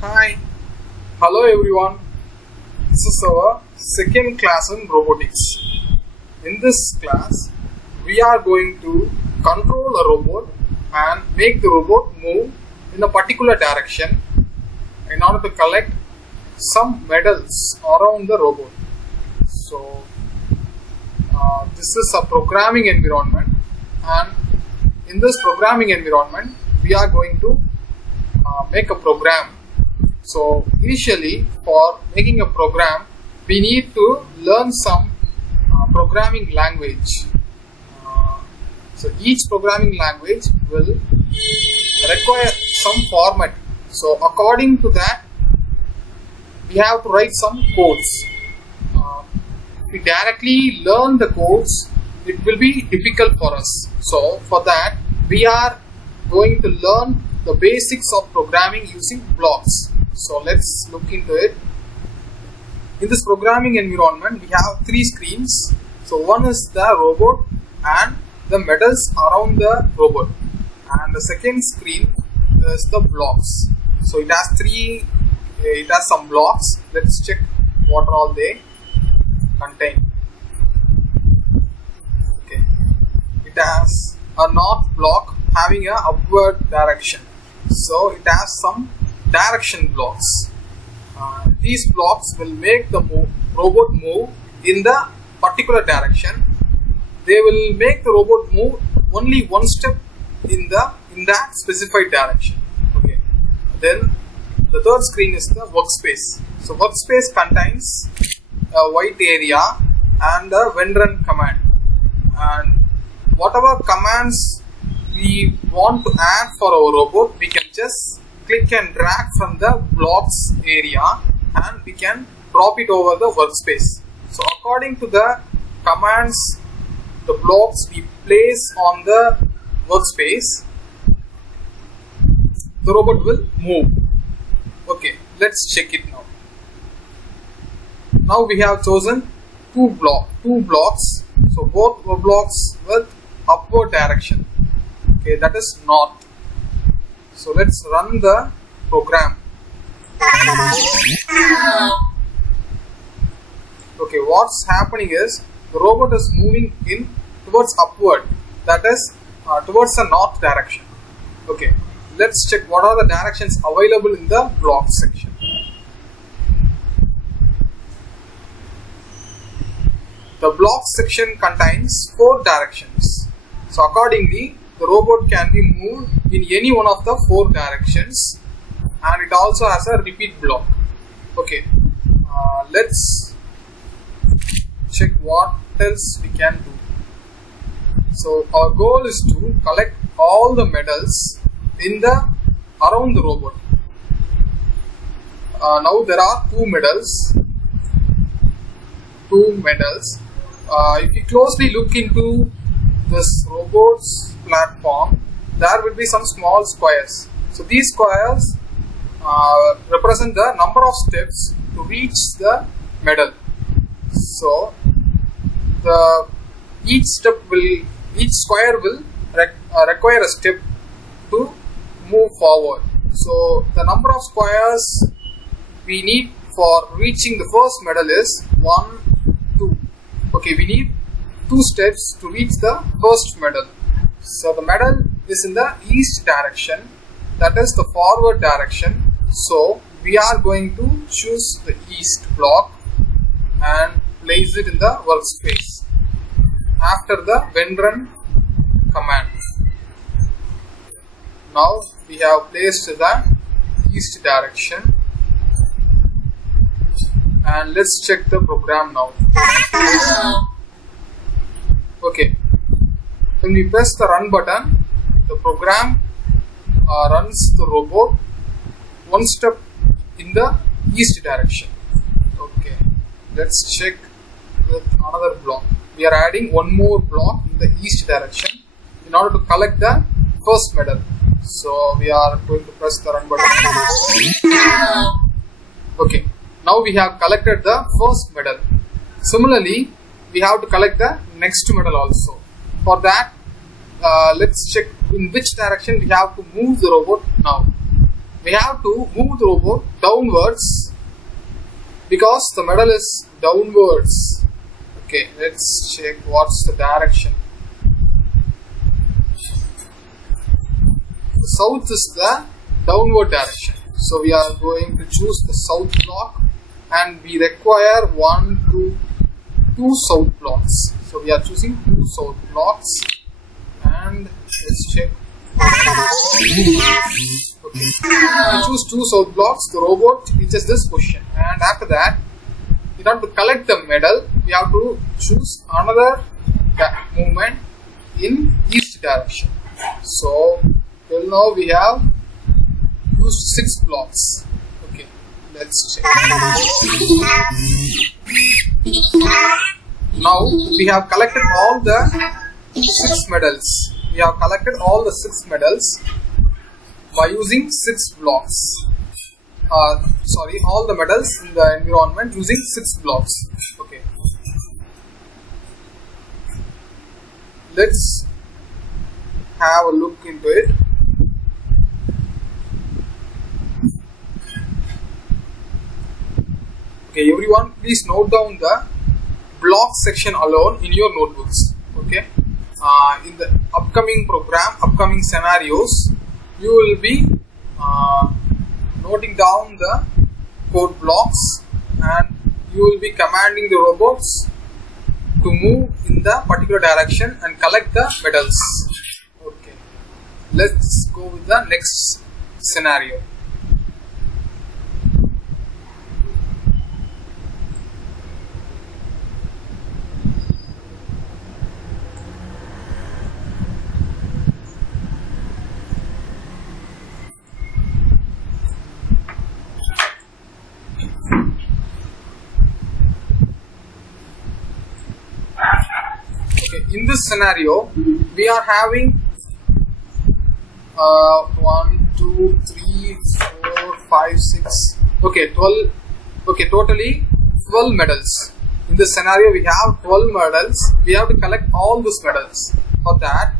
Hi, hello everyone. This is our second class in robotics. In this class, we are going to control a robot and make the robot move in a particular direction in order to collect some medals around the robot. So, this is a programming environment, and in this programming environment, we are going to make a program. So initially, for making a program, we need to learn some programming language. So each programming language will require some format. So according to that, we have to write some codes. If we directly learn the codes, it will be difficult for us. So for that, we are going to learn the basics of programming using blocks. So let's look into it. In this programming environment, we have three screens. So one is the robot and the medals around the robot, and the second screen is the blocks. So it has some blocks. Let's check what all they contain. Okay, it has a north block having a upward direction. So it has some direction blocks. These blocks will make the robot move in the particular direction. They will make the robot move only one step in that specified direction. Okay. Then the third screen is the workspace. So workspace contains a white area and a when run command. And whatever commands we want to add for our robot, we can just click and drag from the blocks area and we can drop it over the workspace. So according to the commands, the blocks we place on the workspace, the robot will move. Okay, let's check it now. Now we have chosen two blocks. So both were blocks with upward direction. Okay, that is north. So let's run the program. Okay, what's happening is the robot is moving in towards upward, that is towards the north direction. Okay, let's check what are the directions available in the block section. The block section contains 4 directions. So accordingly, the robot can be moved in any one of the 4 directions, and it also has a repeat block. Okay, let's check what else we can do. So our goal is to collect all the medals around the robot. Now there are 2 medals. If you closely look into this robot's platform, there will be some small squares. So these squares represent the number of steps to reach the medal. So each square will require a step to move forward. So the number of squares we need for reaching the first medal is 1, 2. Okay, we need 2 steps to reach the first medal. So the medal is in the east direction, that is the forward direction. So we are going to choose the east block and place it in the workspace after the when run command. Now we have placed the east direction, and let's check the program now. Okay, when we press the run button, the program runs the robot one step in the east direction. Okay, let's check with another block. We are adding one more block in the east direction in order to collect the first medal. So we are going to press the run button. Okay, now we have collected the first medal. Similarly, we have to collect the next medal also. For that, let's check in which direction we have to move the robot now. we have to move the robot downwards because the medal is downwards. Okay, let's check what's the direction. The south is the downward direction. So we are going to choose the south block, and we require 2 south blocks. So we are choosing 2 south blocks, and let's check. Okay, choose 2 south blocks. The robot reaches this position, and after that, in order to collect the medal, we have to choose another movement in east direction. So till now we have used 6 blocks. Okay, let's check. Now we have collected all the 6 medals. We have collected all the 6 medals by using 6 blocks. All the medals in the environment using 6 blocks. Okay. Let's have a look into it. Okay, everyone, please note down the block section alone in your notebooks. Okay. In the upcoming scenarios, you will be noting down the code blocks, and you will be commanding the robots to move in the particular direction and collect the medals. Okay, let's go with the next scenario. In this scenario, we are having 1, 2, 3, 4, 5, 6. Okay, 12. Okay, totally 12 medals. In this scenario, we have 12 medals. We have to collect all these medals. For that,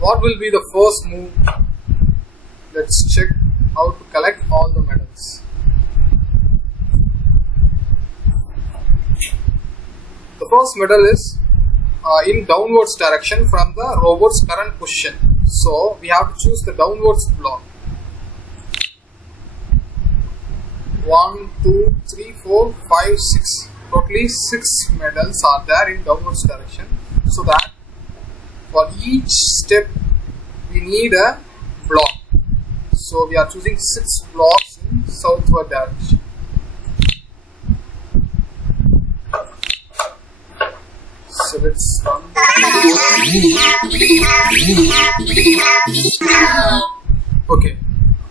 what will be the first move? Let's check how to collect all the medals. The first medal is in downwards direction from the robot's current position. So we have to choose the downwards block. 1, 2, 3, 4, 5, 6. Totally 6 medals are there in downwards direction. So that for each step we need a block. So we are choosing 6 blocks in southward direction. So let's run. Okay,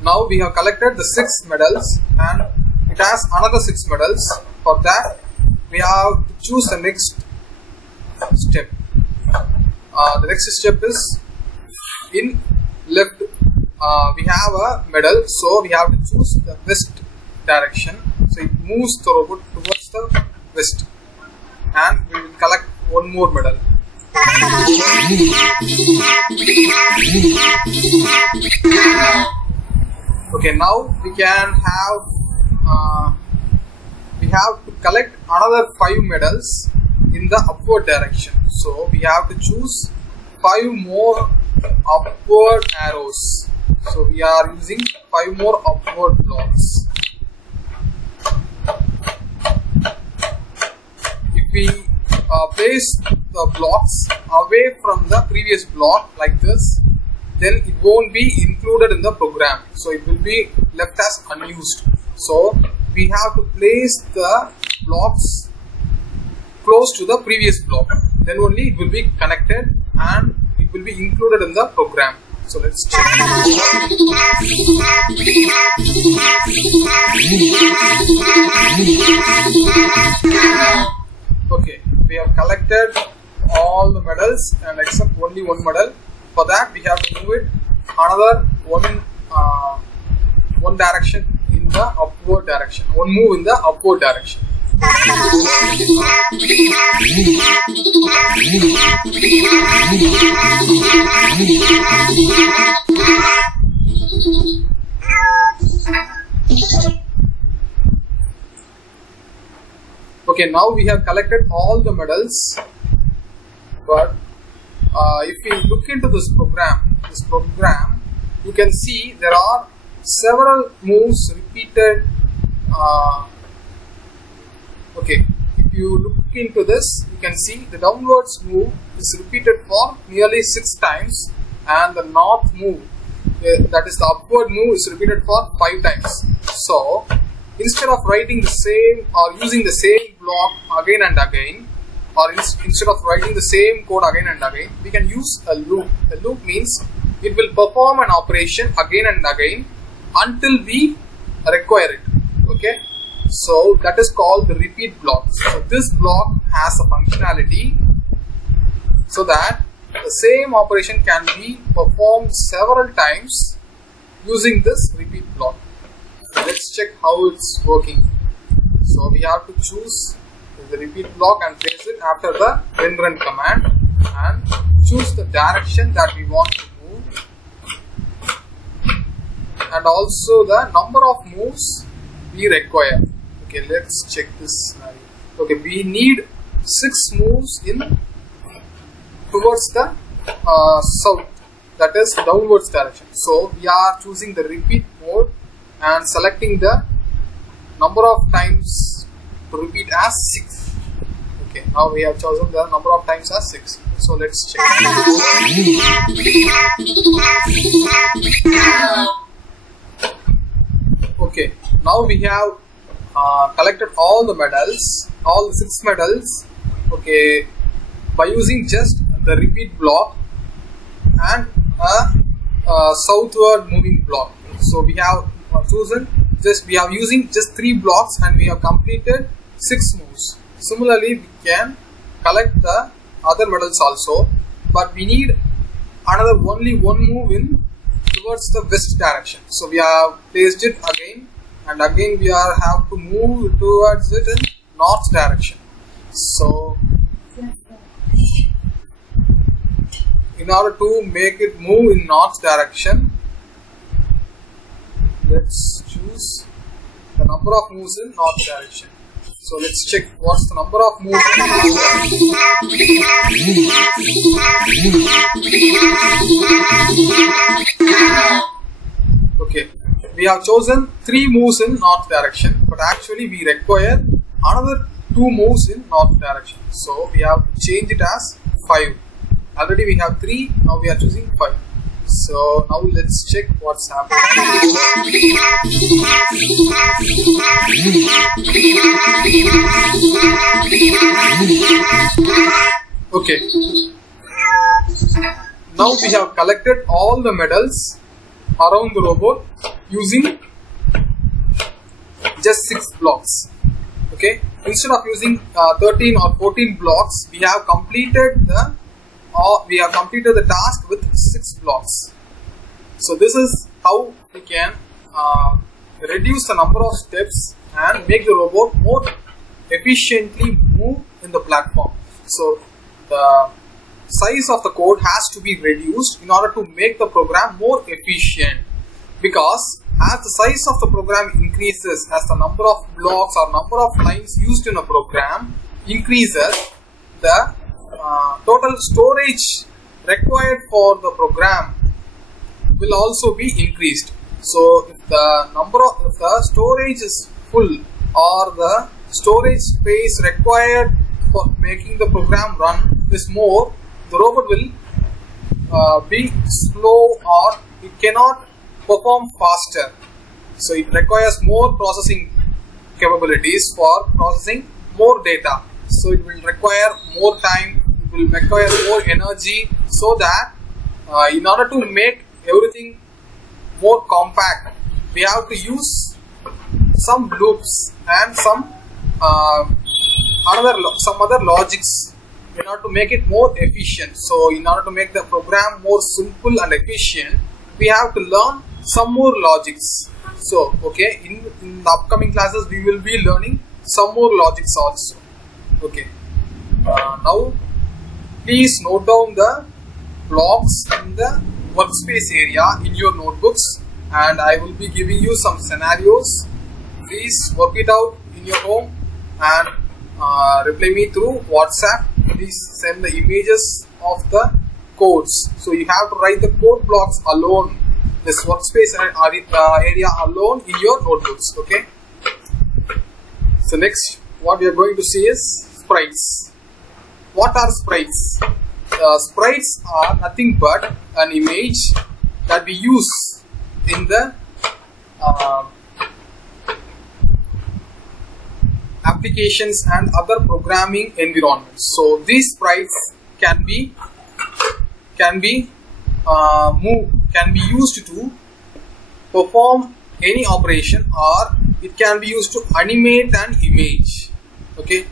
now we have collected the 6 medals, and it has another 6 medals. For that, we have to choose the next step. The next step is in left. We have a medal, so we have to choose the west direction. So it moves the robot towards the west, and we will collect one more medal. Okay, now we can have we have to collect another 5 medals in the upward direction. So we have to choose 5 more upward arrows. So we are using 5 more upward blocks. If we place the blocks away from the previous block like this, then it won't be included in the program. So it will be left as unused. So we have to place the blocks close to the previous block. Then only it will be connected and it will be included in the program. So let's check. Okay, we have collected all the medals and except only one medal. For that, we have to move it another one direction in the upward direction. One move in the upward direction. Okay, now we have collected all the medals, but if we look into this program, you can see there are several moves repeated. Okay, if you look into this, you can see the downwards move is repeated for nearly 6 times, and the north move, that is the upward move, is repeated for 5 times. So instead of writing the same or using the same block again and again, or instead of writing the same code again and again, we can use a loop. A loop means it will perform an operation again and again until we require it. Okay, so that is called the repeat block. So this block has a functionality so that the same operation can be performed several times using this repeat block. Let's check how it's working. So we have to choose the repeat block and place it after the run command, and choose the direction that we want to move, and also the number of moves we require. Okay, let's check this scenario. Okay, we need 6 moves in towards the south, that is downwards direction. So we are choosing the repeat mode and selecting the number of times to repeat as 6. Okay, now we have chosen the number of times as 6. So let's check. Okay, now we have collected all the medals, all the 6 medals. Okay, by using just the repeat block and a southward moving block. So we have we are using just 3 blocks and we have completed 6 moves. Similarly, we can collect the other medals also, but we need only one move in towards the west direction. So we have placed it again, and again we have to move towards it in north direction. So in order to make it move in north direction, let's choose the number of moves in north direction. So let's check what's the number of moves in north direction. Okay, we have chosen 3 moves in north direction, but actually we require another 2 moves in north direction. So we have to change it as 5. Already we have 3, now we are choosing 5. So now let's check what's happening. Okay, now we have collected all the medals around the robot using just 6 blocks. Okay, instead of using 13 or 14 blocks, we have completed the task with 6 blocks. So this is how we can reduce the number of steps and make the robot more efficiently move in the platform. So the size of the code has to be reduced in order to make the program more efficient, because as the size of the program increases, as the number of blocks or number of lines used in a program increases, the total storage required for the program will also be increased. So if the storage is full, or the storage space required for making the program run is more, the robot will be slow, or it cannot perform faster. So it requires more processing capabilities for processing more data. So it will require more time, it will require more energy, so that in order to make everything more compact, we have to use some loops and some other logics in order to make it more efficient. So in order to make the program more simple and efficient, we have to learn some more logics. So okay, in the upcoming classes we will be learning some more logics also. Okay, now please note down the blocks in the workspace area in your notebooks, and I will be giving you some scenarios. Please work it out in your home and reply me through WhatsApp. Please send the images of the codes. So you have to write the code blocks alone, this workspace area alone in your notebooks. Okay. So next, what we are going to see is sprites. What are sprites? Sprites are nothing but an image that we use in the applications and other programming environments. So these sprites can be used to perform any operation, or it can be used to animate an image. Okay,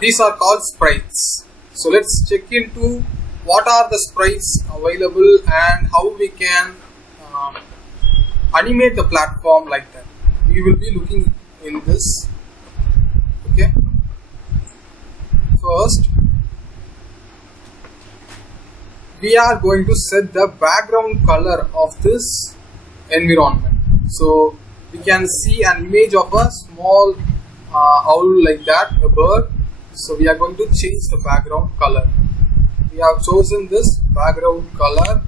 these are called sprites. So let's check into what are the sprites available and how we can animate the platform like that. We will be looking in this. Okay, first we are going to set the background color of this environment. So we can see an image of a small owl like that, a bird. So we are going to change the background color. We have chosen this background color.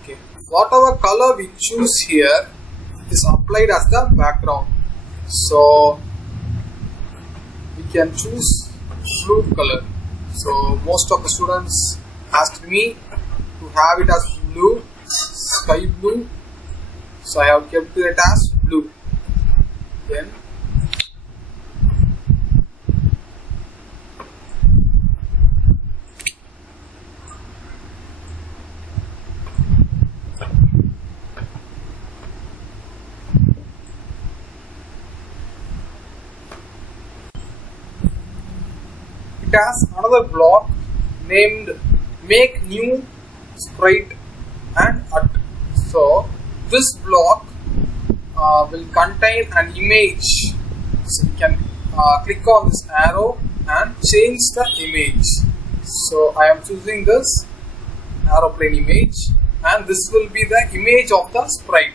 Okay, whatever color we choose here is applied as the background. So we can choose blue color. So most of the students asked me to have it as blue, sky blue. So I have kept it as blue. Then it has another block named make new sprite and art. So this block will contain an image. So we can click on this arrow and change the image. So I am choosing this aeroplane image, and this will be the image of the sprite.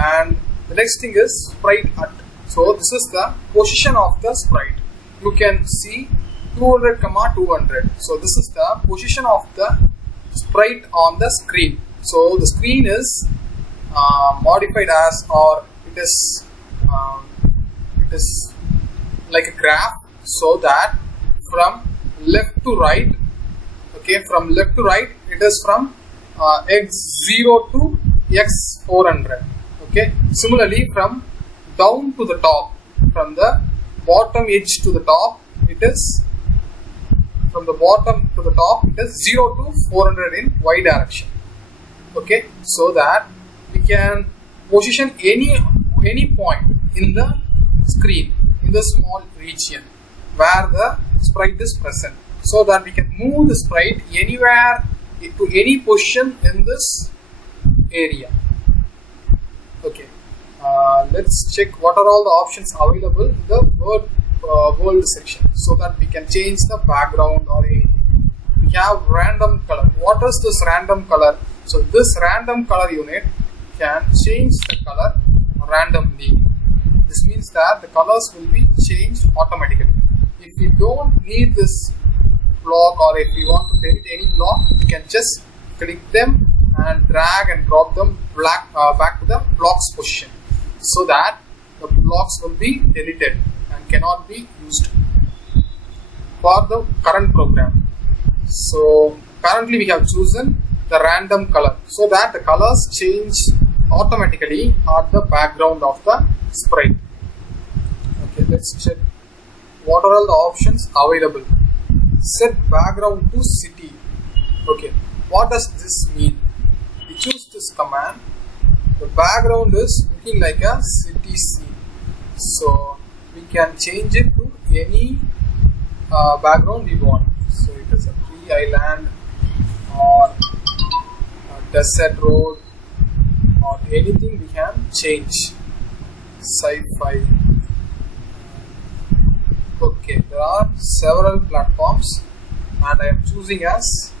And the next thing is sprite art. So this is the position of the sprite. You can see 200, 200. So this is the position of the sprite on the screen. So the screen is modified as, or it is like a graph, so that from left to right, okay, from left to right it is from x0 to x400. Okay, similarly from down to the top, from the bottom edge to the top, it is from the bottom to the top, it is 0 to 400 in y direction. Okay, so that we can position any point in the screen, in the small region where the sprite is present, so that we can move the sprite anywhere to any position in this area. Okay, let's check what are all the options available in the world section, so that we can change the background or anything. We have random color. What is this random color? So this random color unit can change the color randomly. This means that the colors will be changed automatically. If we don't need this block, or if we want to delete any block, we can just click them and drag and drop them back to the blocks position, so that the blocks will be deleted and cannot be used for the current program. So currently we have chosen the random color, so that the colors change automatically at the background of the sprite. Okay, let's check what are all the options available. Set background to city. Okay, what does this mean? We choose this command. The background is looking like a city scene, so we can change it to any background we want. So it is a tree island, or a desert road, or anything we can change. Sci-fi. Okay, there are several platforms, and I am choosing as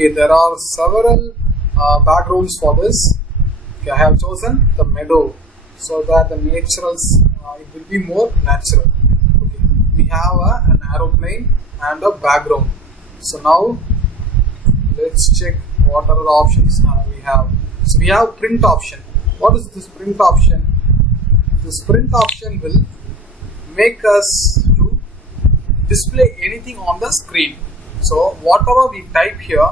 Okay, there are several backgrounds for this. Okay, I have chosen the meadow so that the naturals it will be more natural. Okay, we have an aeroplane and a background. So now let's check what are the options we have. So we have print option. What is this print option? This print option will make us to display anything on the screen. So whatever we type here,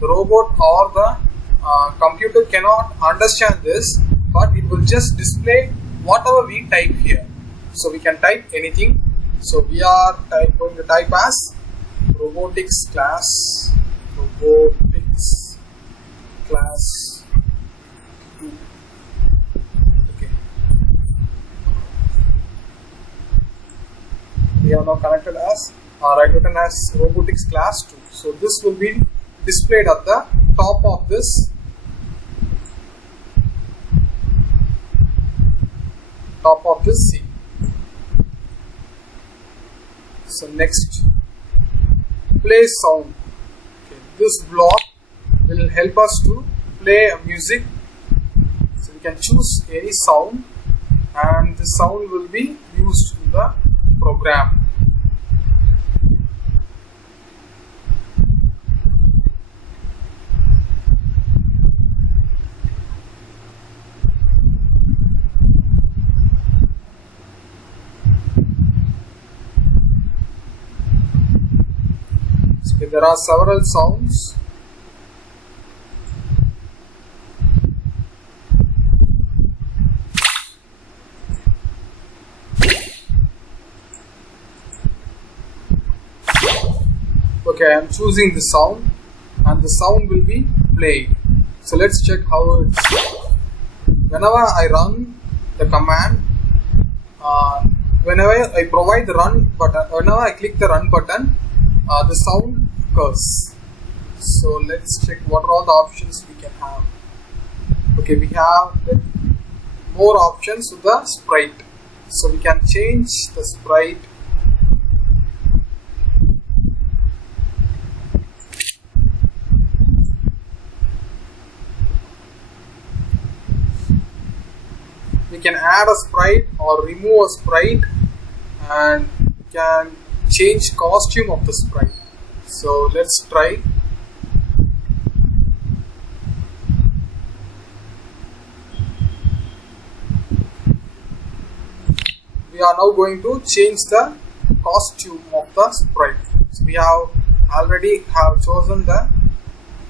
the robot or the computer cannot understand this, but it will just display whatever we type here. So we can type anything. So we are going to type as robotics class 2. Okay. We have now connected as written as robotics class 2. So this will be displayed at the top of this scene. So next, play sound. Okay, this block will help us to play a music. So we can choose any sound, and the sound will be used in the program. So there are several sounds. Okay, I am choosing the sound and the sound will be played. So let's check how it's. Whenever I run the command, whenever I provide the run button, whenever I click the run button, the sound occurs. So let's check what are all the options we can have. Okay, we have more options with the sprite. So we can change the sprite. We can add a sprite or remove a sprite, and can change costume of the sprite. So let's try. We are now going to change the costume of the sprite. So we have already chosen the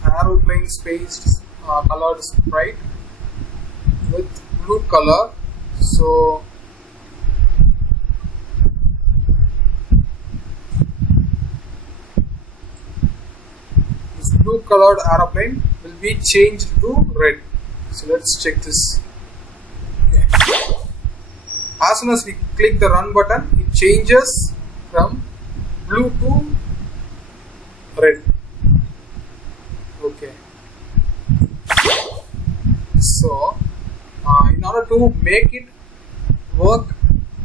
aeroplane space colored sprite with blue color. So this blue colored aeroplane will be changed to red. So let's check this. Okay. As soon as we click the run button, it changes from blue to red. Okay. So in order to make it work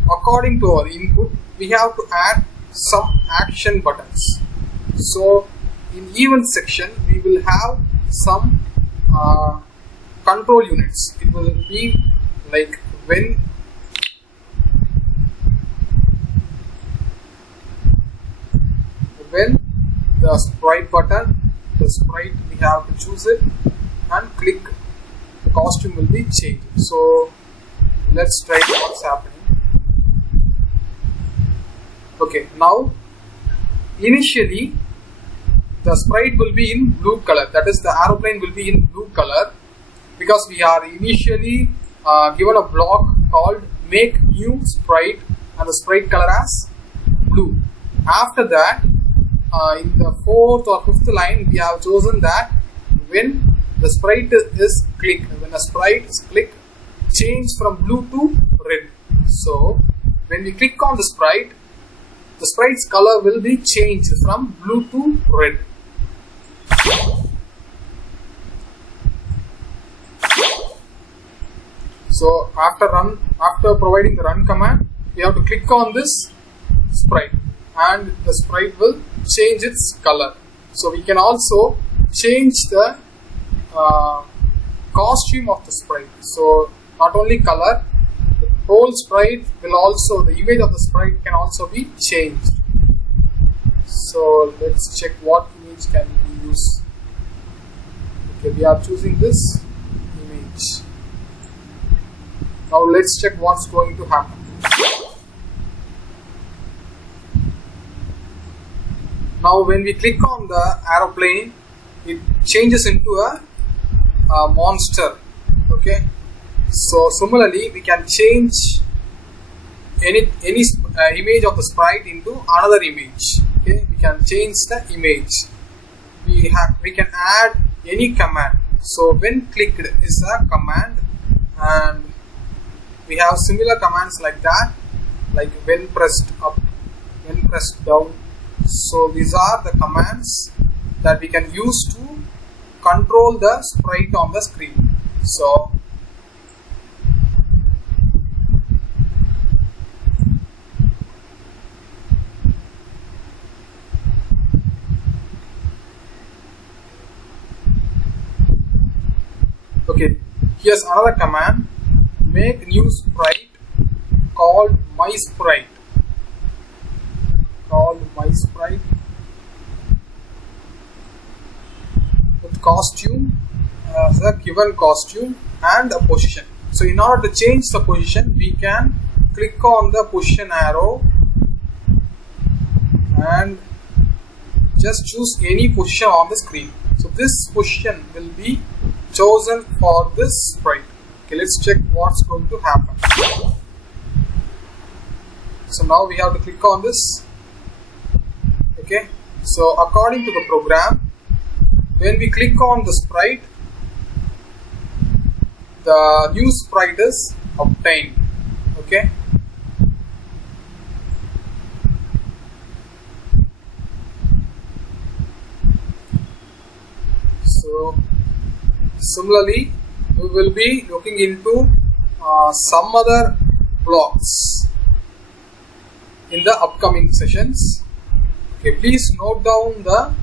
according to our input, we have to add some action buttons. So in event section, we will have some control units. It will be like when the sprite button, the sprite, we have to choose it and click, the costume will be changed. So let's try what's happening. Okay, now initially the sprite will be in blue color, that is the aeroplane will be in blue color, because we are initially given a block called make new sprite and the sprite color as blue. After that, in the 4th or 5th line, we have chosen that when the sprite is clicked, when a sprite is clicked, change from blue to red. So when we click on the sprite's color will be changed from blue to red. So after providing the run command, we have to click on this sprite and the sprite will change its color. So we can also change the costume of the sprite. So not only color, the whole sprite will also, the image of the sprite can also be changed. So let's check what image can we use. Okay, we are choosing this image. Now let's check what's going to happen. Now when we click on the aeroplane, it changes into a monster. Okay, so similarly we can change any image of the sprite into another image. Okay, we can change the image. We can add any command. So when clicked is a command, and we have similar commands like that, like when pressed up, when pressed down. So these are the commands that we can use to control the sprite on the screen. So okay, here's another command. Make new sprite called my sprite. With costume as a given costume and a position. So in order to change the position, we can click on the position arrow and just choose any position on the screen. So this position will be chosen for this sprite. Okay, let's check what's going to happen. So now we have to click on this. Okay, so according to the program, when we click on the sprite, the new sprite is obtained. Okay, so similarly we will be looking into some other blocks in the upcoming sessions. Okay, please note down the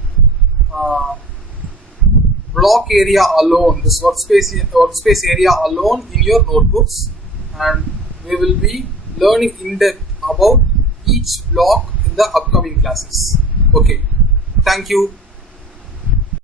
block area alone, this workspace area alone in your notebooks, and we will be learning in depth about each block in the upcoming classes. Okay, thank you.